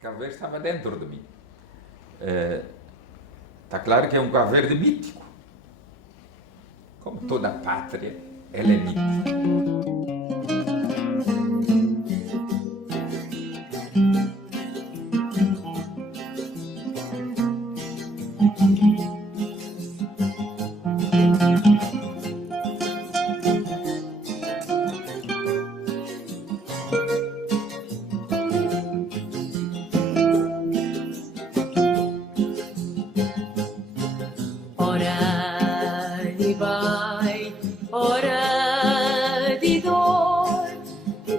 Cabo Verde estava dentro de mim. Está claro que é um Cabo Verde mítico. Como toda a pátria, ela é mítica. Ora di vai, ora di dor,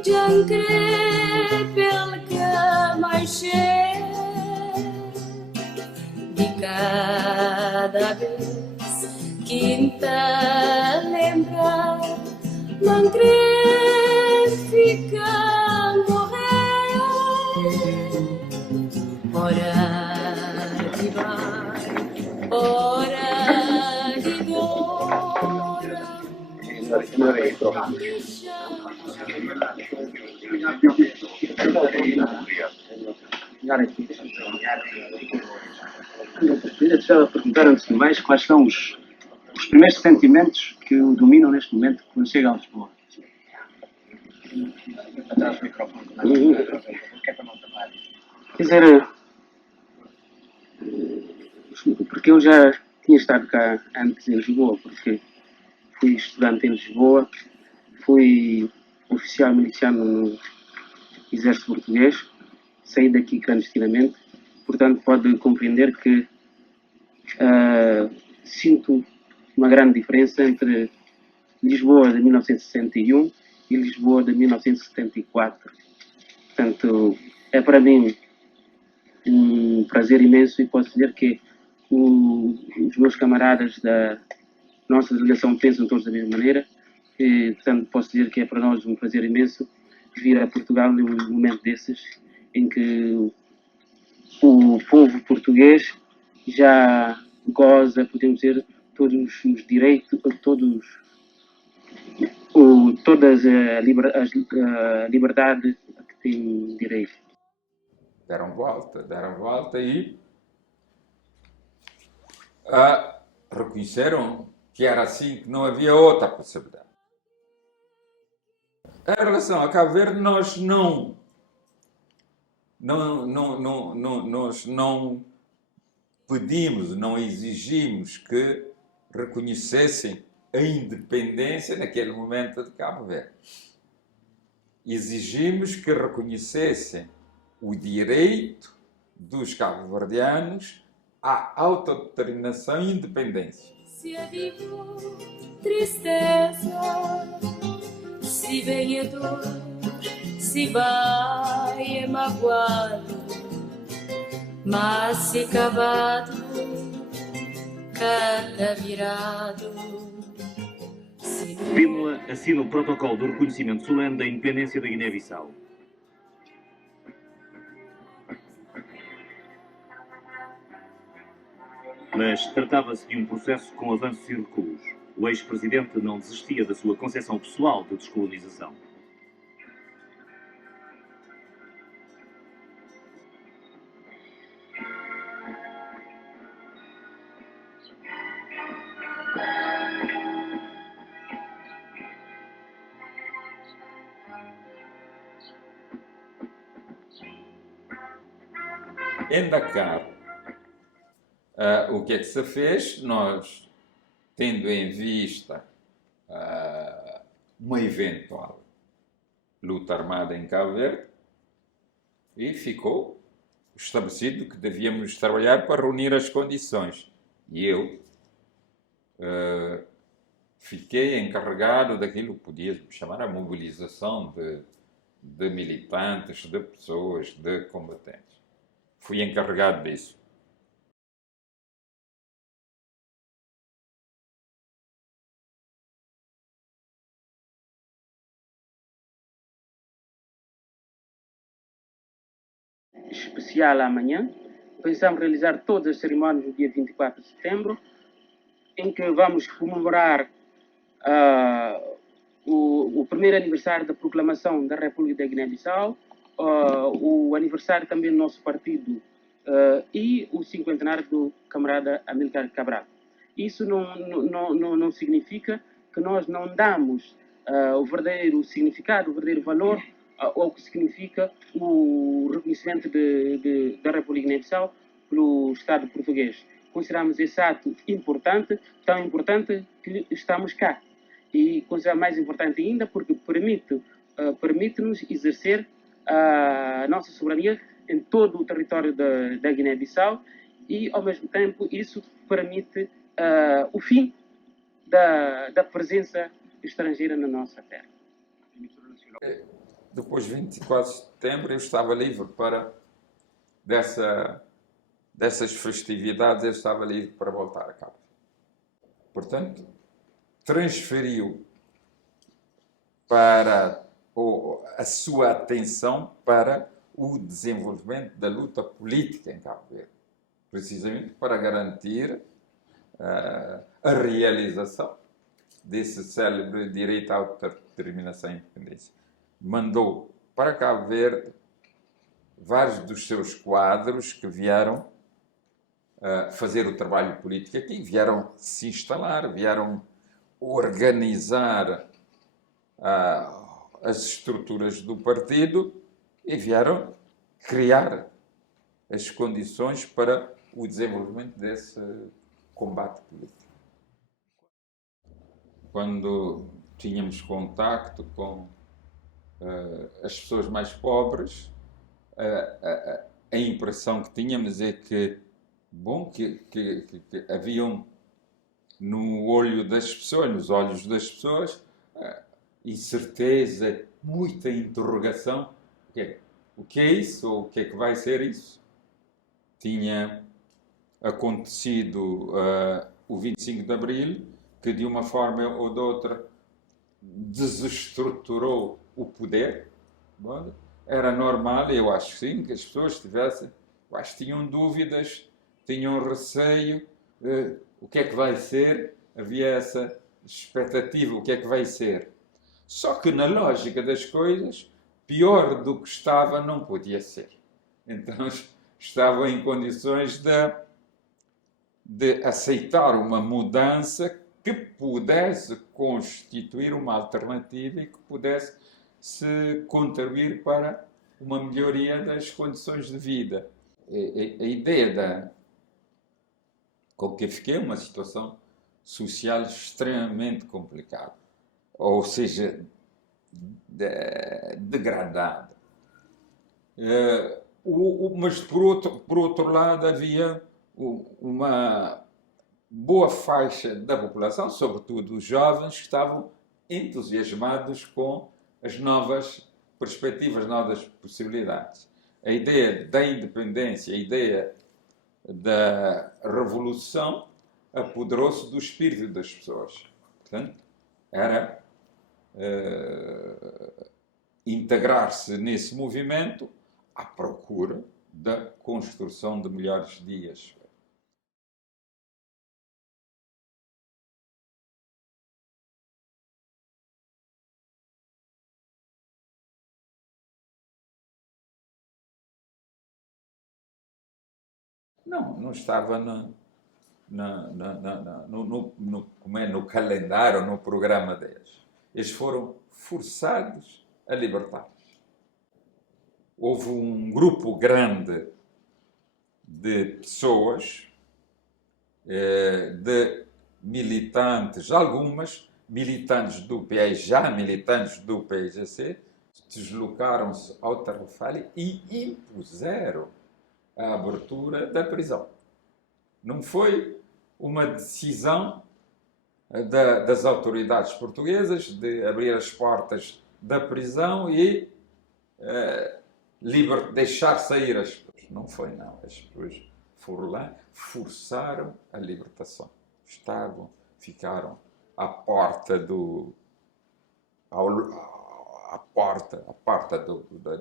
giancre pel que mais de cada vez quinta lembrar, mancre fica morrer. Ora di vai, ora di dor, Eu deixava perguntar, antes de mais, quais são os primeiros sentimentos que o dominam neste momento quando chega a Lisboa. Quer dizer, porque eu já tinha estado cá antes em Lisboa, porque fui estudante em Lisboa, fui oficial miliciano no Exército Português, saí daqui clandestinamente, portanto pode compreender que sinto uma grande diferença entre Lisboa de 1961 e Lisboa de 1974. Portanto, é para mim um prazer imenso e posso dizer que os meus camaradas da nossa delegação pensam todos da mesma maneira. E, portanto, posso dizer que é para nós um prazer imenso vir a Portugal num momento desses em que o povo português já goza, podemos dizer, todos os direitos, todas a liberdade a que tem direito. Deram volta e reconheceram que era assim, que não havia outra possibilidade. Em relação a Cabo Verde, nós nós não pedimos, não exigimos que reconhecessem a independência naquele momento de Cabo Verde. Exigimos que reconhecessem o direito dos cabo-verdianos à autodeterminação e independência. se adivo tristeza, se vem a dor, se vai magoado, mas se cavado, cada virado. Pímola assina o protocolo do reconhecimento solene da independência da Guiné-Bissau. Mas tratava-se de um processo com avanços e recuos. O ex-presidente não desistia da sua concepção pessoal de descolonização. Em Dakar, o que é que se fez? Nós, tendo em vista uma eventual luta armada em Cabo Verde, e ficou estabelecido que devíamos trabalhar para reunir as condições. E eu fiquei encarregado daquilo que podia chamar a mobilização de militantes, de pessoas, de combatentes. Fui encarregado disso. Especial amanhã. Pensamos realizar todas as cerimônias no dia 24 de setembro, em que vamos comemorar o primeiro aniversário da proclamação da República da Guiné-Bissau, o aniversário também do nosso partido e o cinquentenário do camarada Amílcar Cabral. Isso não significa que nós não damos o verdadeiro significado, o verdadeiro valor ao que significa o reconhecimento da República de Guiné-Bissau pelo Estado português. Consideramos esse ato importante, tão importante que estamos cá. E consideramos mais importante ainda porque permite-nos exercer a nossa soberania em todo o território da Guiné-Bissau e, ao mesmo tempo, isso permite o fim da presença estrangeira na nossa terra. Depois de 24 de setembro, eu estava livre para dessas festividades, eu estava livre para voltar a Cabo Verde. Portanto, transferiu para a sua atenção para o desenvolvimento da luta política em Cabo Verde, precisamente para garantir a realização desse célebre direito à autodeterminação e independência. Mandou para Cabo Verde vários dos seus quadros que vieram fazer o trabalho político aqui, vieram se instalar, vieram organizar as estruturas do partido e vieram criar as condições para o desenvolvimento desse combate político. Quando tínhamos contacto com as pessoas mais pobres, a impressão que tínhamos é que haviam no olho das pessoas, nos olhos das pessoas, incerteza, muita interrogação. O que é isso? Ou o que é que vai ser isso? Tinha acontecido o 25 de Abril, que de uma forma ou de outra desestruturou o poder. Bom, era normal, eu acho que sim, que as pessoas tinham dúvidas, tinham receio, o que é que vai ser, havia essa expectativa, o que é que vai ser. Só que na lógica das coisas, pior do que estava não podia ser. Então estavam em condições de aceitar uma mudança que pudesse constituir uma alternativa e que pudesse se contribuir para uma melhoria das condições de vida. A ideia com que fiquei uma situação social extremamente complicada, ou seja, degradada. Mas, por outro lado, havia uma boa faixa da população, sobretudo os jovens, que estavam entusiasmados com as novas perspectivas, novas possibilidades. A ideia da independência, a ideia da revolução apoderou-se do espírito das pessoas. Portanto, era integrar-se nesse movimento à procura da construção de melhores dias. Não estava no calendário, no programa deles. Eles foram forçados a libertar-se. Houve um grupo grande de pessoas, de militantes, algumas militantes do PAI, já militantes do PAIGC, deslocaram-se ao Tarrafali e impuseram a abertura da prisão. Não foi uma decisão das autoridades portuguesas de abrir as portas da prisão e deixar sair as pessoas. Não foi, não. As pessoas foram lá, forçaram a libertação. Ficaram à porta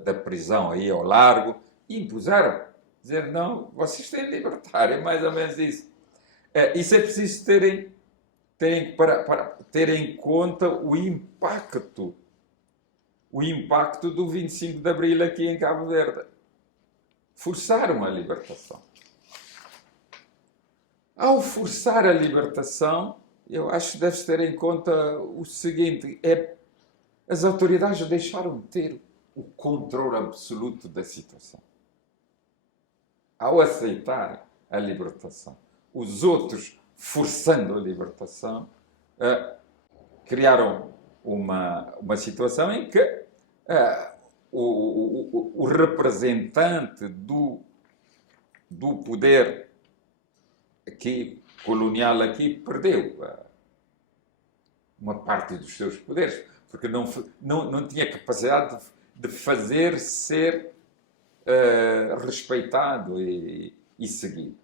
da prisão, aí ao largo, e impuseram. Dizer, não, vocês têm de libertar, é mais ou menos isso. Isso é preciso ter em conta o impacto o impacto do 25 de Abril aqui em Cabo Verde. Forçaram a libertação. Ao forçar a libertação, eu acho que deve-se ter em conta o seguinte, as autoridades deixaram de ter o controle absoluto da situação. Ao aceitar a libertação, os outros, forçando a libertação, criaram uma situação em que o representante do poder aqui, colonial aqui, perdeu uma parte dos seus poderes, porque não tinha capacidade de fazer ser respeitado e seguido.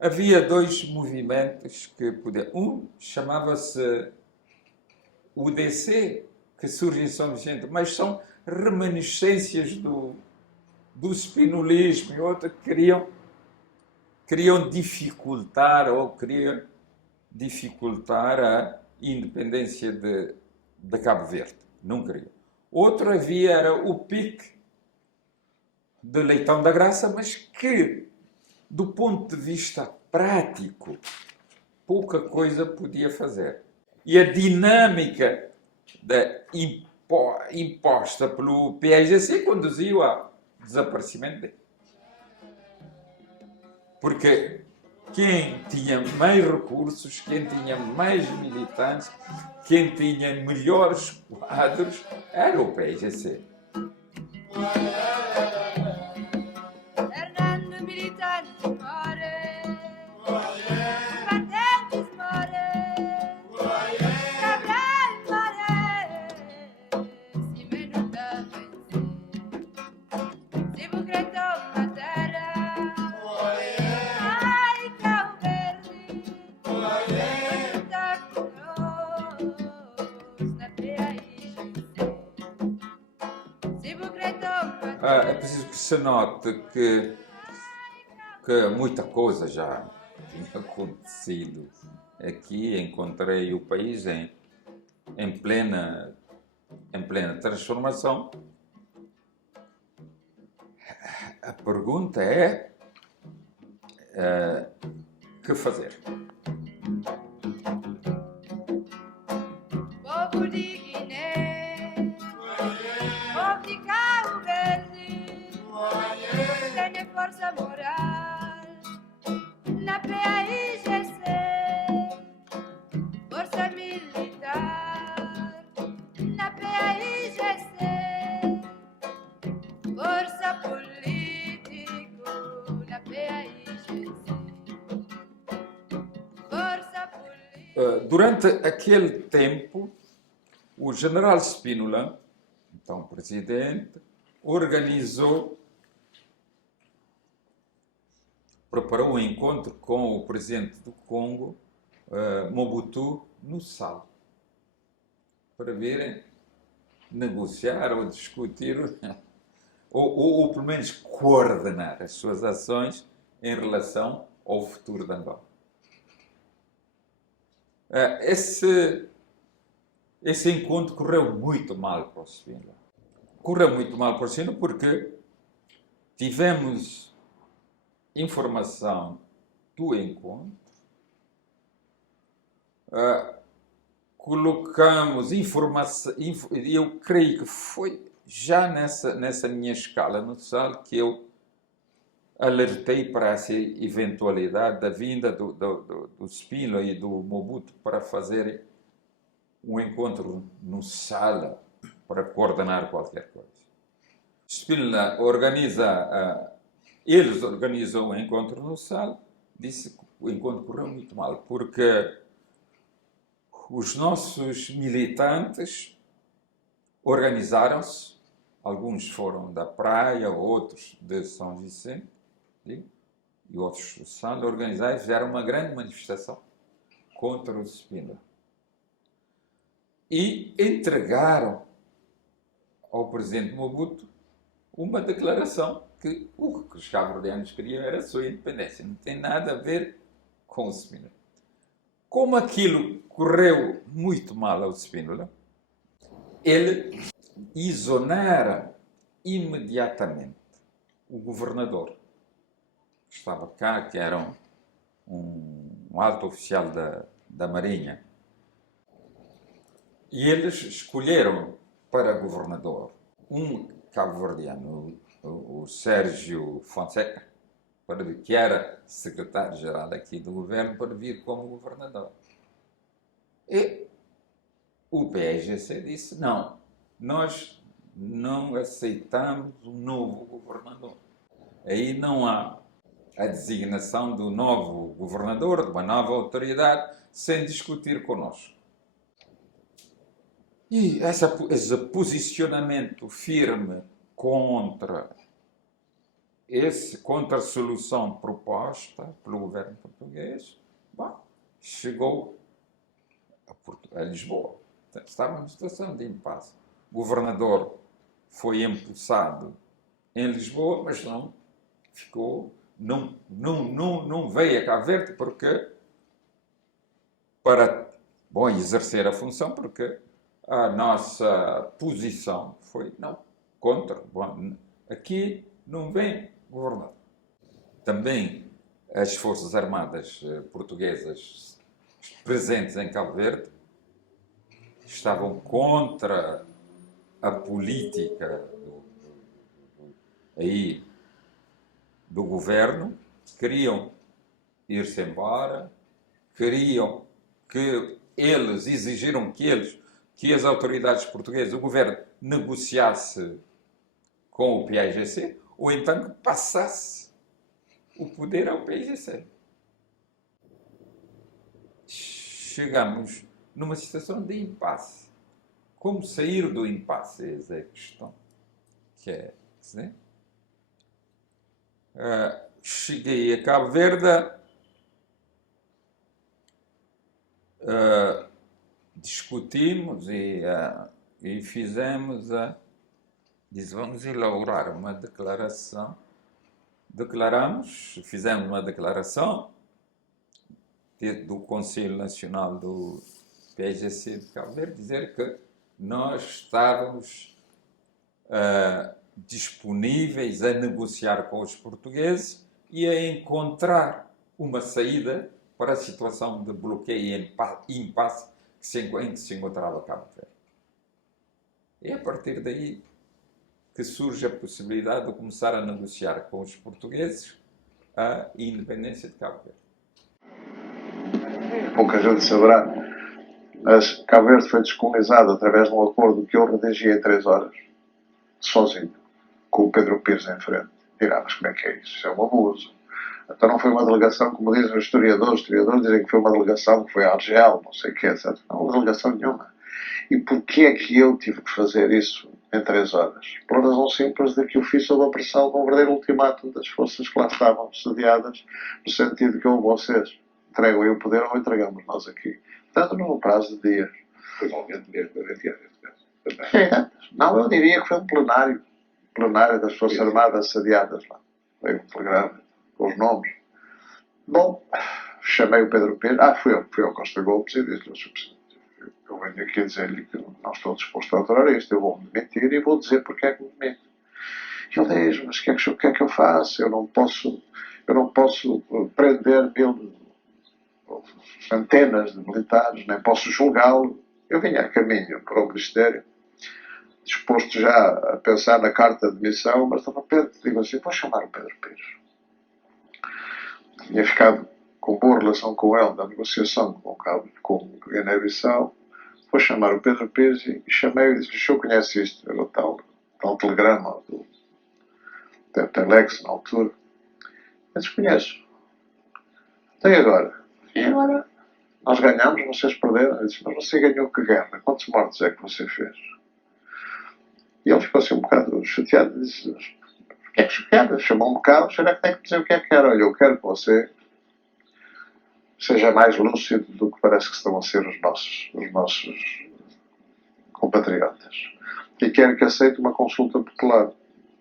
Havia dois movimentos que podiam. Um chamava-se UDC, que surge em São Vicente, mas são remanescências do spinolismo, e outro que queriam dificultar a independência de Cabo Verde. Não queriam. Outro era o PIC de Leitão da Graça, mas que, do ponto de vista prático, pouca coisa podia fazer. E a dinâmica imposta pelo PAIGC conduziu ao desaparecimento dele. Porque quem tinha mais recursos, quem tinha mais militantes, quem tinha melhores quadros, era o PAIGC. É preciso que se note que muita coisa já tinha acontecido aqui. Encontrei o país em plena transformação. A pergunta é que fazer? Povo de Guiné, povo de Cabo Verde, tem força moral na PAIGC, força militar na PAIGC, força político na PAIGC, força político. Durante aquele tempo, o general Spínola, então presidente, preparou um encontro com o presidente do Congo, Mobutu, no Sal, para virem negociar ou discutir, ou pelo menos coordenar as suas ações em relação ao futuro de Angola. Esse encontro correu muito mal para o Spínola. Correu muito mal para o Spínola porque tivemos informação do encontro, colocamos informação, eu creio que foi já nessa minha escala no Sal que eu alertei para essa eventualidade da vinda do Spínola e do Mobutu para fazerem um encontro no Sal para coordenar qualquer coisa. Spínola eles organizam o encontro no Sal, disse que o encontro correu muito mal, porque os nossos militantes organizaram-se, alguns foram da Praia, outros de São Vicente, e outros do Sal, organizaram e fizeram uma grande manifestação contra o Spínola. E entregaram ao presidente Mobutu uma declaração que o que os cabo-verdianos queriam era a sua independência. Não tem nada a ver com o Spínola. Como aquilo correu muito mal ao Spínola, ele exonera imediatamente o governador, que estava cá, que era um alto oficial da Marinha. E eles escolheram para governador um cabo-verdiano, o Sérgio Fonseca, que era secretário-geral aqui do governo, para vir como governador. E o PAIGC disse, não, nós não aceitamos um novo governador. Aí não há a designação do novo governador, de uma nova autoridade, sem discutir connosco. E esse posicionamento firme contra a solução proposta pelo governo português, bom, chegou a Lisboa. Estava numa situação de impasse. O governador foi empossado em Lisboa, mas não ficou, não veio a Cabo Verde porque para exercer a função, porque a nossa posição foi não, contra. Bom, aqui não vem governador. Também as Forças Armadas portuguesas presentes em Cabo Verde estavam contra a política do governo, queriam ir-se embora, queriam que exigiram que as autoridades portuguesas, o governo, negociasse com o PAIGC, ou então que passasse o poder ao PAIGC. Chegamos numa situação de impasse. Como sair do impasse? Essa é a questão. Cheguei a Cabo Verde, discutimos e fizemos vamos elaborar uma declaração. Fizemos uma declaração do Conselho Nacional do PAIGC de Cabo Verde, dizer que nós estávamos disponíveis a negociar com os portugueses e a encontrar uma saída para a situação de bloqueio e impasse em que se encontrava Cabo Verde. É a partir daí que surge a possibilidade de começar a negociar com os portugueses a independência de Cabo Verde. Pouca gente saberá, mas Cabo Verde foi descolonizado através de um acordo que eu redigi em 3 horas, sozinho, com o Pedro Pires em frente. Dirá, mas como é que é isso? Isso é um abuso. Então não foi uma delegação, como dizem os historiadores dizem que foi uma delegação que foi a Argel, não sei o que, etc. Não houve delegação nenhuma. E porquê é que eu tive que fazer isso em 3 horas? Por razão simples de que eu fiz sob a pressão de um verdadeiro ultimátum das forças que lá estavam sediadas, no sentido que ou vocês entregam aí o poder ou entregamos nós aqui. Portanto, num prazo de dias. Totalmente mesmo, também. Não, eu diria que foi um plenário das Forças Armadas sediadas lá. Veio um telegrama com os nomes. Bom, chamei o Pedro Pires. Fui ao Costa Gomes e disse-lhe, Sr. Presidente, eu venho aqui dizer-lhe que não estou disposto a alterar isto, eu vou-me demitir e vou dizer porque é que me demito. E ele diz, mas o que é que eu faço? Eu não posso prender centenas de militares, nem posso julgá-lo. Eu vinha a caminho para o Ministério, disposto já a pensar na carta de demissão, mas de repente digo assim, vou chamar o Pedro Pires. Tinha ficado com boa relação com ele, da negociação com Guiné-Bissau. Vou chamar o Pedro Pires e chamei-o e disse, o senhor conhece isto? Era o tal telegrama do Telex na altura. Eu disse, conheço. Então e agora? E agora? Nós ganhamos, vocês perderam. Eu disse, mas você ganhou que guerra? Quantos mortos é que você fez? E ele ficou assim um bocado chateado e disse, porquê é que chateado? Chamou um bocado, será que tem que dizer o que é que quer? Olha, eu quero que você seja mais lúcido do que parece que estão a ser os nossos compatriotas. E quero que aceite uma consulta popular.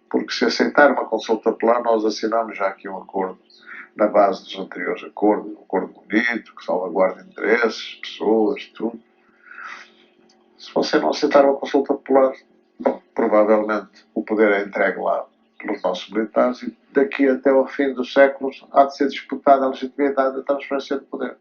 Porque se aceitar uma consulta popular, nós assinamos já aqui um acordo na base dos anteriores acordos, um acordo bonito, que salvaguarda interesses, pessoas, tudo. Se você não aceitar uma consulta popular, bom, provavelmente o poder é entregue lá pelos nossos militares e daqui até ao fim dos séculos há de ser disputada a legitimidade da transferência de poder.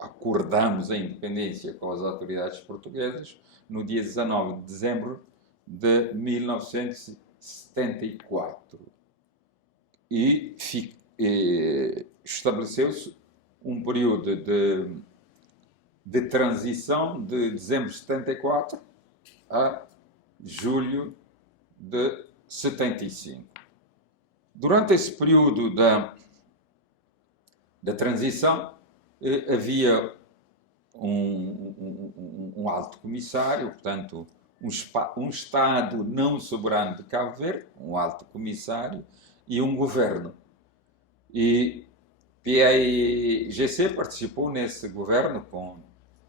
Acordamos a independência com as autoridades portuguesas no dia 19 de dezembro de 1974 e estabeleceu-se um período de transição de dezembro de 74 a julho de 75. Durante esse período da transição, havia um alto comissário, portanto, um Estado não soberano de Cabo Verde, um alto comissário, e um governo. E PAIGC participou nesse governo,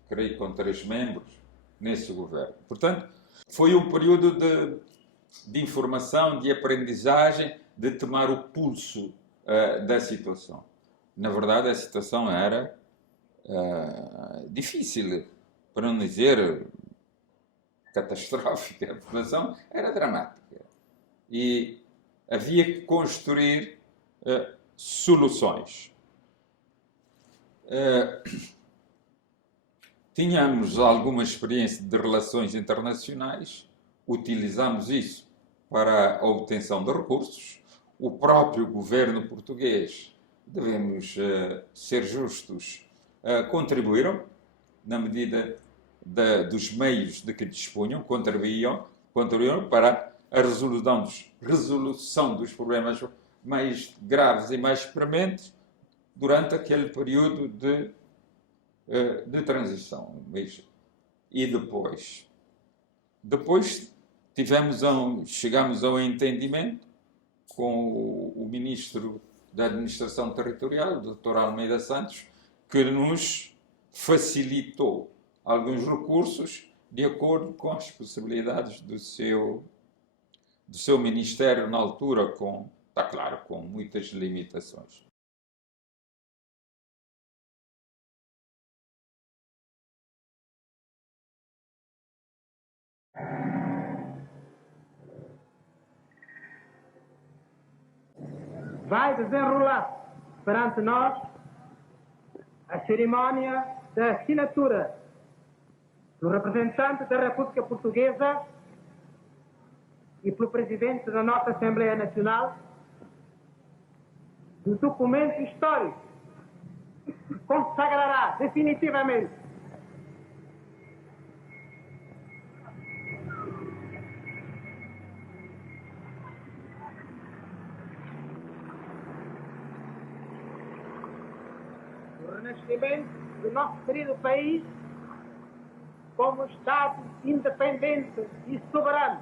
creio com 3 membros, nesse governo. Portanto, foi um período de informação, de aprendizagem, de tomar o pulso da situação. Na verdade, a situação era difícil, para não dizer catastrófica. A situação era dramática. E havia que construir soluções. Tínhamos alguma experiência de relações internacionais, utilizamos isso para a obtenção de recursos. O próprio governo português, devemos ser justos, contribuíram na medida dos meios de que dispunham, contribuíram para a resolução dos problemas mais graves e mais prementes durante aquele período de transição. E depois chegamos a um entendimento com o Ministro da Administração Territorial, o Dr. Almeida Santos, que nos facilitou alguns recursos de acordo com as possibilidades do seu Ministério na altura, está claro, com muitas limitações. Vai desenrolar perante nós a cerimónia da assinatura do representante da República Portuguesa e pelo Presidente da nossa Assembleia Nacional do documento histórico que consagrará definitivamente o renascimento do nosso querido país como Estado independente e soberano.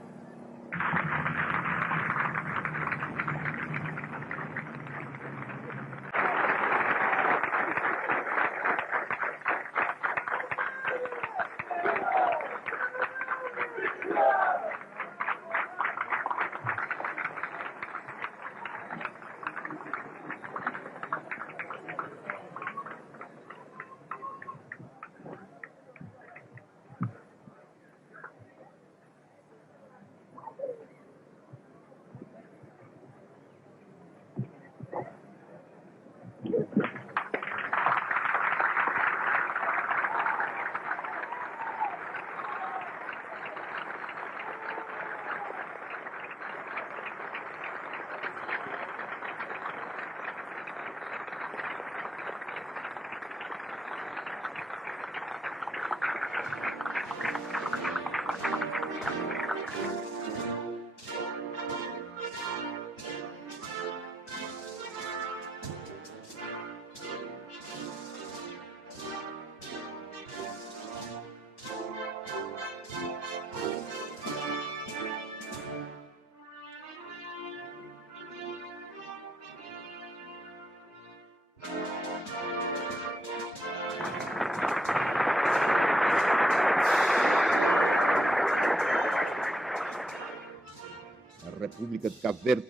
República de Cabo Verde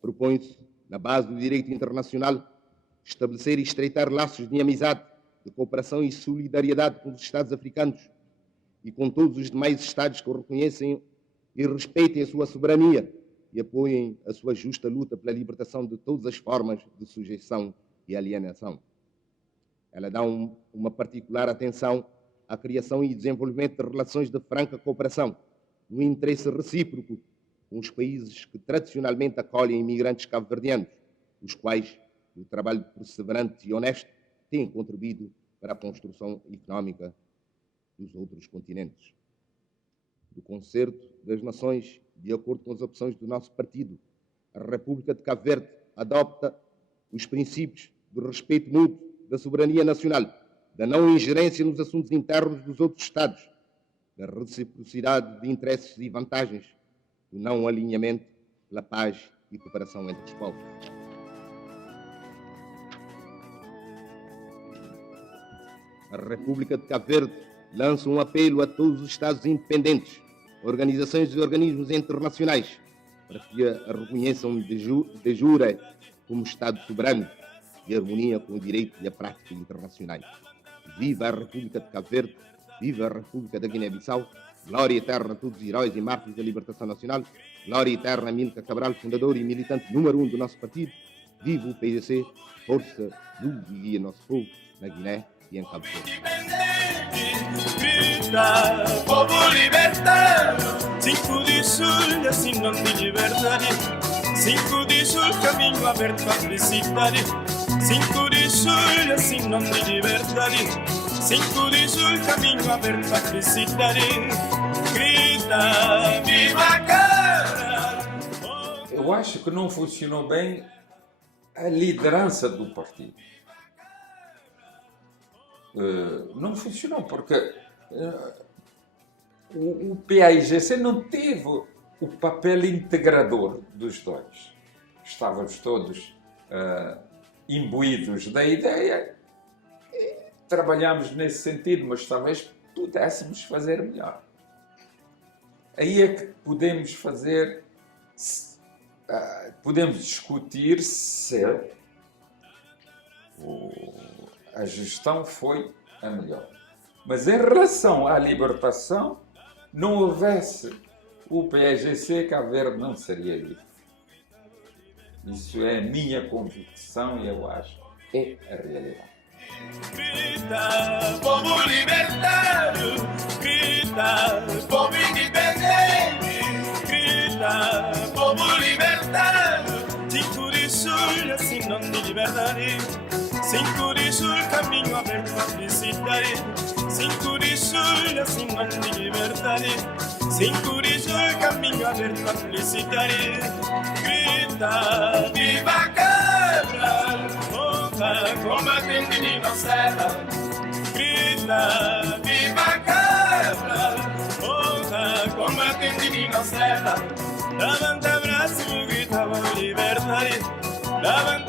propõe-se, na base do direito internacional, estabelecer e estreitar laços de amizade, de cooperação e solidariedade com os Estados africanos e com todos os demais Estados que o reconhecem e respeitem a sua soberania e apoiem a sua justa luta pela libertação de todas as formas de sujeição e alienação. Ela dá uma particular atenção à criação e desenvolvimento de relações de franca cooperação, no interesse recíproco com os países que tradicionalmente acolhem imigrantes cabo-verdianos, os quais, no trabalho perseverante e honesto, têm contribuído para a construção económica dos outros continentes. Do concerto das nações, de acordo com as opções do nosso partido, a República de Cabo Verde adopta os princípios do respeito mútuo, da soberania nacional, da não ingerência nos assuntos internos dos outros Estados, da reciprocidade de interesses e vantagens, do não alinhamento pela paz e cooperação entre os povos. A República de Cabo Verde lança um apelo a todos os Estados independentes, organizações e organismos internacionais, para que a reconheçam de jure como Estado soberano, de harmonia com o direito e a prática internacionais. Viva a República de Cabo Verde, viva a República da Guiné-Bissau, glória eterna a todos os heróis e mártires da libertação nacional, glória eterna a Amílcar Cabral, fundador e militante número 1 do nosso partido, viva o PGC, força, luz e guia nosso povo, na Guiné e em Cabo Verde. Grita, povo libertário, 5 de julho, sinônimo de liberdade. 5 de julho, caminho aberto à felicidade. 5 de julho, sinônimo de liberdade. 5 de julho, caminho aberto à felicidade. Grita, viva Cabral. Eu acho que não funcionou bem a liderança do partido. Não funcionou porque o PAIGC não teve o papel integrador dos dois. Estávamos todos imbuídos da ideia e trabalhamos nesse sentido, mas talvez pudéssemos fazer melhor. Aí é que podemos fazer, podemos discutir se a gestão foi a melhor. Mas em relação à libertação, não houvesse o PAIGC, Cabo Verde não seria livre. Isso é a minha convicção e eu acho que é a realidade. Grita, povo libertário, grita, povo independente, grita, povo libertário. 5 de julho, sinônimo de liberdade. 5 de julho, caminho aberto à felicidade. 5 de julho, sinônimo de liberdade. 5 de julho, caminho aberto à felicidade. Grita, viva Cabral, honra, combatente de Nocela. Grita, viva Cabral, honra, combatente de Nocela. Levanta o braço, grita, liberdade. Levanta